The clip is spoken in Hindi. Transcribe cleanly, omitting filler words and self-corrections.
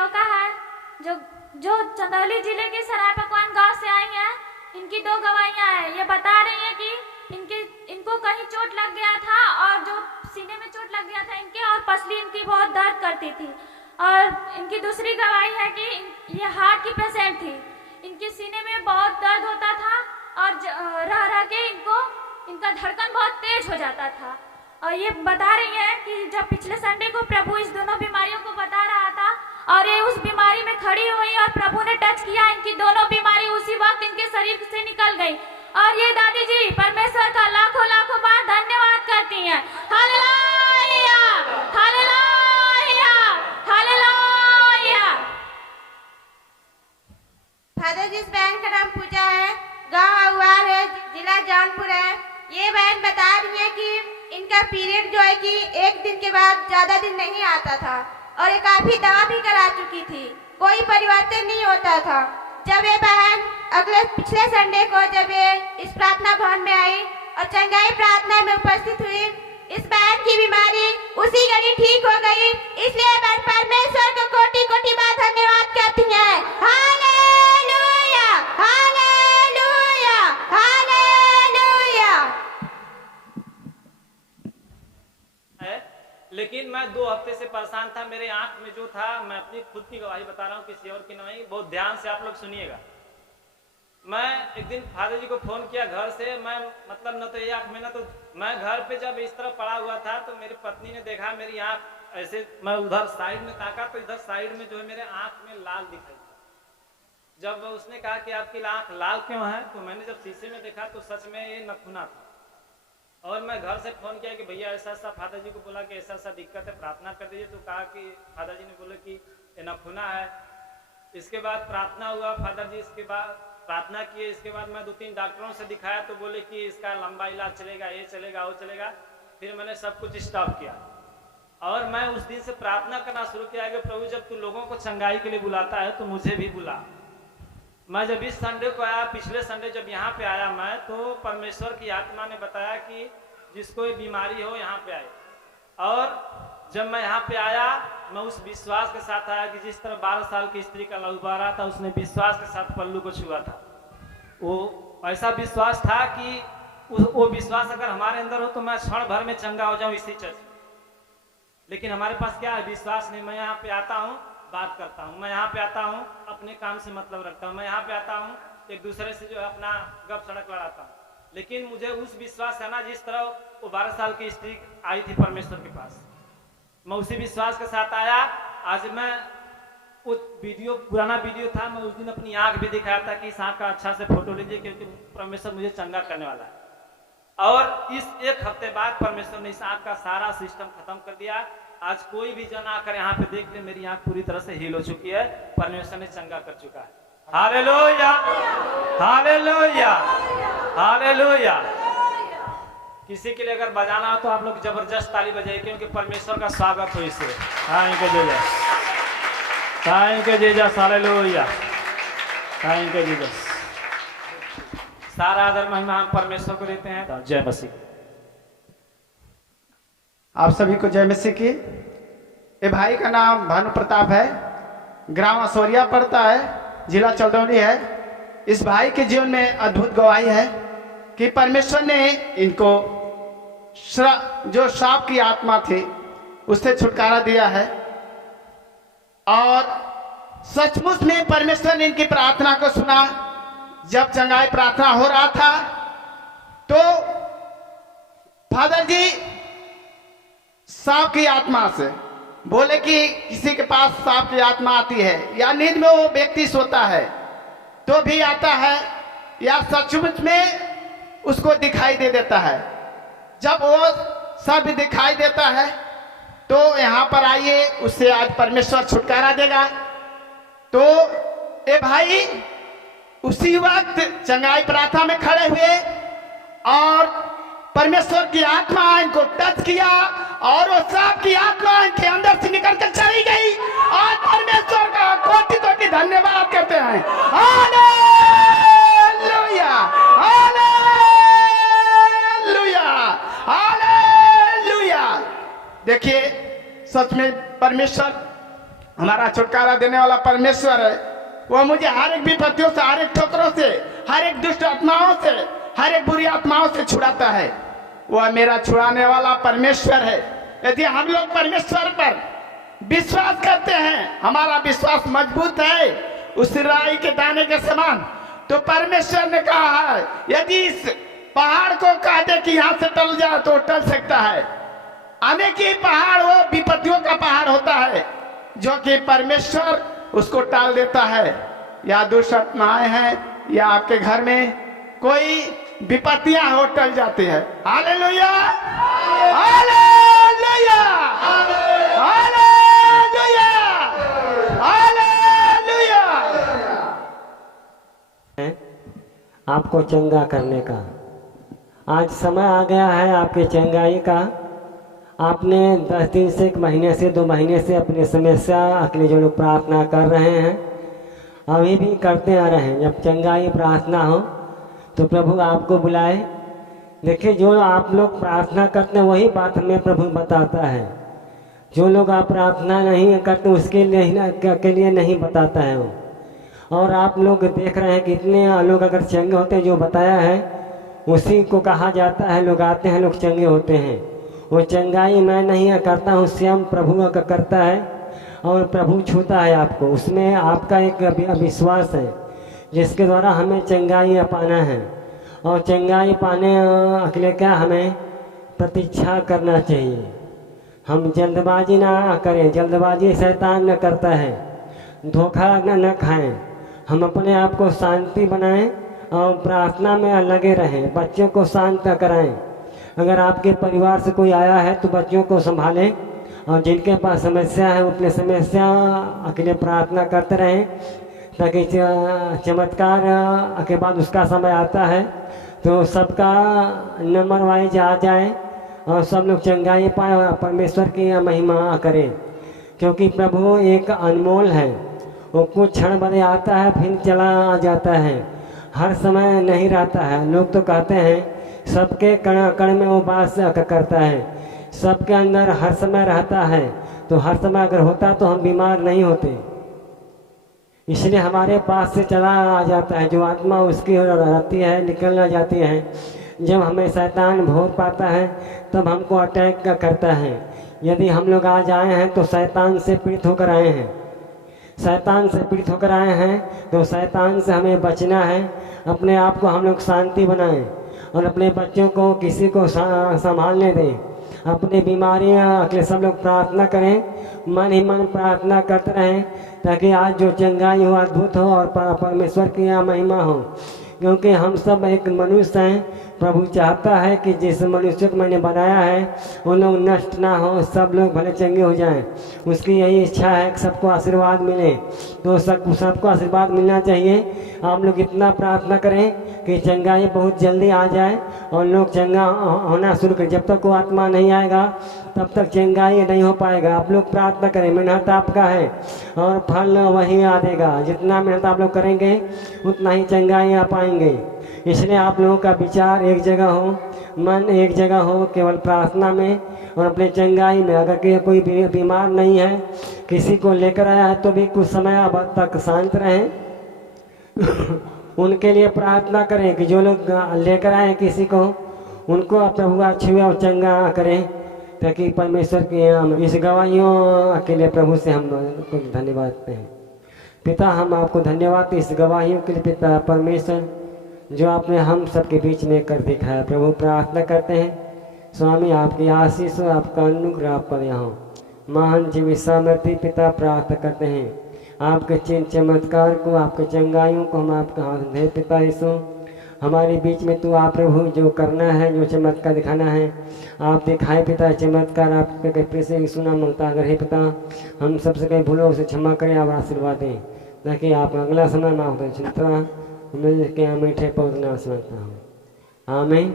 त्रिलोका है जो जो चंदौली जिले के सराय पकवान गांव से आई हैं। इनकी 2 गवाहियां हैं। ये बता रही हैं कि इनको कहीं चोट लग गया था और जो सीने में चोट लग गया था इनके, और पसली इनकी बहुत दर्द करती थी। और इनकी दूसरी गवाही है कि ये हार्ट की पेशेंट थी। इनके सीने में बहुत दर्द होता था और रह रह के इनका धड़कन बहुत तेज हो जाता था। और ये बता रही है कि जब पिछले संडे को प्रभु इस दोनों बीमारियों को बता रहा था और ये उस बीमारी में खड़ी हुई और प्रभु ने टच किया, इनकी दोनों बीमारी उसी वक्त इनके शरीर से निकल गई। और ये दादी जी परमेश्वर का लाखों लाखों बार धन्यवाद करती हैं। Hallelujah, hallelujah, hallelujah. फादर जी, इस बहन का नाम पूजा है, गांव अहुआर है, जिला जौनपुर है। ये बहन बता रही है कि इनका पीरियड जो है कि 1 दिन के बाद ज्यादा दिन नहीं आता था और ये काफी दवा भी करा चुकी थी, कोई परिवर्तन नहीं होता था। जब ये बहन पिछले संडे को जब ये इस प्रार्थना भवन में आई और चंगाई प्रार्थना में उपस्थित हुई, इस बहन की बीमारी उसी घड़ी ठीक हो गई। इसलिए बहन परमेश्वर को कोटि कोटि बार धन्यवाद करती है। Hallelujah, hallelujah, hallelujah. लेकिन मैं 2 हफ्ते से परेशान था। मेरे आंख में जो था, मैं अपनी खुद की गवाही बता रहा हूँ, किसी और की नहीं। बहुत ध्यान से आप लोग सुनिएगा। मैं एक दिन फादर जी को फोन किया घर से। मैं मतलब न तो ये आंख में, न तो मैं घर पे जब इस तरह पड़ा हुआ था तो मेरी पत्नी ने देखा मेरी आंख ऐसे, मैं उधर साइड में ताका तो इधर साइड में जो है मेरे आंख में लाल दिखाई। जब उसने कहा कि आपकी आंख लाल क्यों है, तो मैंने जब शीशे में देखा तो सच में ये नखुना था। और मैं घर से फोन किया कि भैया ऐसा ऐसा, फादर जी को बोला कि ऐसा ऐसा दिक्कत है, प्रार्थना कर दीजिए। तो कहा कि फादर जी ने बोले कि ये नखुना है। इसके बाद प्रार्थना हुआ, फादर जी इसके बाद प्रार्थना किए। इसके बाद मैं 2-3 डॉक्टरों से दिखाया तो बोले कि इसका लंबा इलाज चलेगा, ये चलेगा, वो चलेगा। फिर मैंने सब कुछ स्टॉप किया और मैं उस दिन से प्रार्थना करना शुरू किया कि प्रभु जब तू लोगों को चंगाई के लिए बुलाता है तो मुझे भी बुला। मैं जब इस संडे को आया, पिछले संडे जब यहाँ पे आया मैं, तो परमेश्वर की आत्मा ने बताया कि जिसको ये बीमारी हो यहाँ पे आए। और जब मैं यहाँ पे आया, मैं उस विश्वास के साथ आया कि जिस तरह 12 साल की स्त्री का लहू बह रहा था, उसने विश्वास के साथ पल्लू को छुआ था। वो ऐसा विश्वास था कि वो विश्वास अगर हमारे अंदर हो तो मैं क्षण भर में चंगा हो जाऊं इसी चर्च में। लेकिन हमारे पास क्या है? विश्वास नहीं। मैं यहाँ पे आता हूँ, बात करता हूँ, मैं यहाँ पे आता हूँ, अपने काम से मतलब रखता हूँ, मैं यहाँ पे आता हूँ, एक दूसरे से जो है अपना गप सड़क लड़ाता हूँ। लेकिन मुझे उस विश्वास है ना, जिस तरह वो 12 साल की स्त्री आई थी परमेश्वर के पास, मैं उसी विश्वास के साथ आया। आज मैं वो वीडियो, पुराना वीडियो था, मैं उस दिन अपनी आंख भी दिखाया था कि इस आंख का अच्छा से फोटो लीजिए क्योंकि परमेश्वर मुझे चंगा करने वाला है। और इस 1 हफ्ते बाद परमेश्वर ने इस आंख का सारा सिस्टम खत्म कर दिया। आज कोई भी जन आकर यहाँ पे देख ले, मेरी आंख पूरी तरह से हील हो चुकी है, परमेश्वर ने चंगा कर चुका है। Hallelujah, hallelujah, hallelujah. किसी के लिए अगर बजाना हो तो आप लोग जबरदस्त ताली बजाइए क्योंकि परमेश्वर का स्वागत हो इसे। Thank you Jesus, thank you Jesus, hallelujah, thank you Jesus. सारा आदर महिमा हम परमेश्वर को देते हैं। तो जय मसीह। आप सभी को जय मसीह की। ये भाई का नाम भानु प्रताप है, ग्राम असोरिया पड़ता है, जिला चंदौली है। इस भाई के जीवन में अद्भुत गवाही है कि परमेश्वर ने इनको जो श्राप की आत्मा थी उससे छुटकारा दिया है। और सचमुच में परमेश्वर ने इनकी प्रार्थना को सुना। जब चंगाई प्रार्थना हो रहा था तो फादर जी सांप की आत्मा से बोले कि किसी के पास सांप की आत्मा आती है या नींद में वो व्यक्ति सोता है तो भी आता है या सचमुच में उसको दिखाई दे देता है। जब वो सब दिखाई देता है तो यहाँ पर आइए, उससे आज परमेश्वर छुटकारा देगा। तो ए भाई उसी वक्त चंगाई प्रार्थना में खड़े हुए और परमेश्वर की आत्मा इनको टच किया और वो सांप की आत्मा इनके अंदर से निकल कर चली गई। और परमेश्वर का कोटि कोटि धन्यवाद करते हैं। Hallelujah, hallelujah, hallelujah. देखिए सच में परमेश्वर हमारा छुटकारा देने वाला परमेश्वर है। वो मुझे हर एक विपत्तियों से, हर एक ठोकरों से, हर एक दुष्ट आत्माओं से, हर एक बुरी आत्माओं से छुड़ाता है। वह मेरा छुड़ाने वाला परमेश्वर है। यदि हम लोग परमेश्वर पर विश्वास करते हैं, हमारा विश्वास मजबूत है उस राई के दाने के समान, तो परमेश्वर ने कहा है यदि इस पहाड़ को कह दे कि यहां से टल जा तो टल सकता है। अनेक पहाड़ वो विपत्तियों का पहाड़ होता है जो कि परमेश्वर उसको टाल देता है। या दुष्ट आत्माएं हैं या आपके घर में कोई विपत्तियां हो टल जाती है। Hallelujah, hallelujah, hallelujah, hallelujah. आपको चंगा करने का आज समय आ गया है, आपकी चंगाई का। आपने 10 दिन से, 1 महीने से, 2 महीने से अपनी समस्या के लिए जो लोग प्रार्थना कर रहे हैं, अभी भी करते आ रहे हैं। जब चंगाई प्रार्थना हो तो प्रभु आपको बुलाए। देखिए, जो आप लोग प्रार्थना करते हैं वही बात हमें प्रभु बताता है। जो लोग आप प्रार्थना नहीं करते उसके लिए नहीं बताता है वो। और आप लोग देख रहे हैं कि इतने लोग अगर चंगे होते हैं, जो बताया है उसी को कहा जाता है। लोग आते हैं, लोग चंगे होते हैं। वो चंगाई मैं नहीं करता हूँ, स्वयं प्रभु का करता है और प्रभु छूता है आपको। उसमें आपका एक विश्वास है जिसके द्वारा हमें चंगाई पाना है। और चंगाई पाने के लिए क्या हमें प्रतीक्षा करना चाहिए। हम जल्दबाजी ना करें, जल्दबाजी शैतान न करता है। धोखा न खाएं, हम अपने आप को शांति बनाएं और प्रार्थना में लगे रहें। बच्चों को शांत कराएं। अगर आपके परिवार से कोई आया है तो बच्चों को संभालें, और जिनके पास समस्या है अपने समस्या के लिए प्रार्थना करते रहें, ताकि चमत्कार के बाद उसका समय आता है तो सबका नंबर वाइज आ जाए और सब लोग चंगाई पाए और परमेश्वर की महिमा करें। क्योंकि प्रभु एक अनमोल है। वो कुछ क्षण भर आता है फिर चला जाता है, हर समय नहीं रहता है। लोग तो कहते हैं सबके कण कण में वो वास करता है, सबके अंदर हर समय रहता है। तो हर समय अगर होता तो हम बीमार नहीं होते। इसलिए हमारे पास से चला आ जाता है। जो आत्मा उसकी रहती है निकल जाती है। जब हमें शैतान भोग पाता है तब हमको अटैक करता है। यदि हम लोग आज आए हैं तो शैतान से पीड़ित होकर आए हैं। शैतान से पीड़ित होकर आए हैं तो शैतान से हमें बचना है। अपने आप को हम लोग शांति बनाएं और अपने बच्चों को किसी को संभालने दें। अपनी बीमारियां के लिए सब लोग प्रार्थना करें, मन ही मन प्रार्थना करते रहें, ताकि आज जो चंगाई हो अद्भुत हो और परमेश्वर की यहाँ महिमा हो। क्योंकि हम सब एक मनुष्य हैं। प्रभु चाहता है कि जिस मनुष्य को मैंने बनाया है वो लोग नष्ट ना हो, सब लोग भले चंगे हो जाएं। उसकी यही इच्छा है कि सबको आशीर्वाद मिले। तो सबको आशीर्वाद मिलना चाहिए। आप लोग इतना प्रार्थना करें कि चंगाई बहुत जल्दी आ जाए और लोग चंगा होना शुरू करें। जब तक वो आत्मा नहीं आएगा तब तक चंगाई नहीं हो पाएगा। आप लोग प्रार्थना करें, मेहनत आपका है और फल वही आ देगा। जितना मेहनत आप लोग करेंगे उतना ही चंगाई आ पाएंगे। इसलिए आप लोगों का विचार एक जगह हो, मन एक जगह हो, केवल प्रार्थना में और अपने चंगाई में। अगर कोई बीमार नहीं है, किसी को लेकर आया है तो भी कुछ समय तक शांत रहें। उनके लिए प्रार्थना करें कि जो लोग लेकर आए किसी को, उनको प्रभु छुए और चंगा करें, ताकि परमेश्वर के हम इस गवाहियों के लिए प्रभु से हम धन्यवाद देते हैं। पिता, हम आपको धन्यवाद इस गवाहियों के लिए पिता परमेश्वर, जो आपने हम सबके बीच में कर दिखाया। प्रभु प्रार्थना करते हैं स्वामी आपकी आशीष हो, आपका अनुग्रह पर यहाँ महान जीवी सामर्थ्य पिता प्रार्थना करते हैं। आपके चिन्ह चमत्कार को, आपके चंगाइयों को हम आपके हाथ दे पिता यीशु। हमारे बीच में तू आप प्रभु जो करना है, जो चमत्कार दिखाना है आप दिखाए पिता। चमत्कार आपके कैसे से सुना मांगता अगर है पिता, हम सबसे कहीं भूलो उसे क्षमा करें और आशीर्वाद दें, ताकि आप अगला समय ना हो चिंता हमें के मीठे पौधना समझता हूँ। आमीन।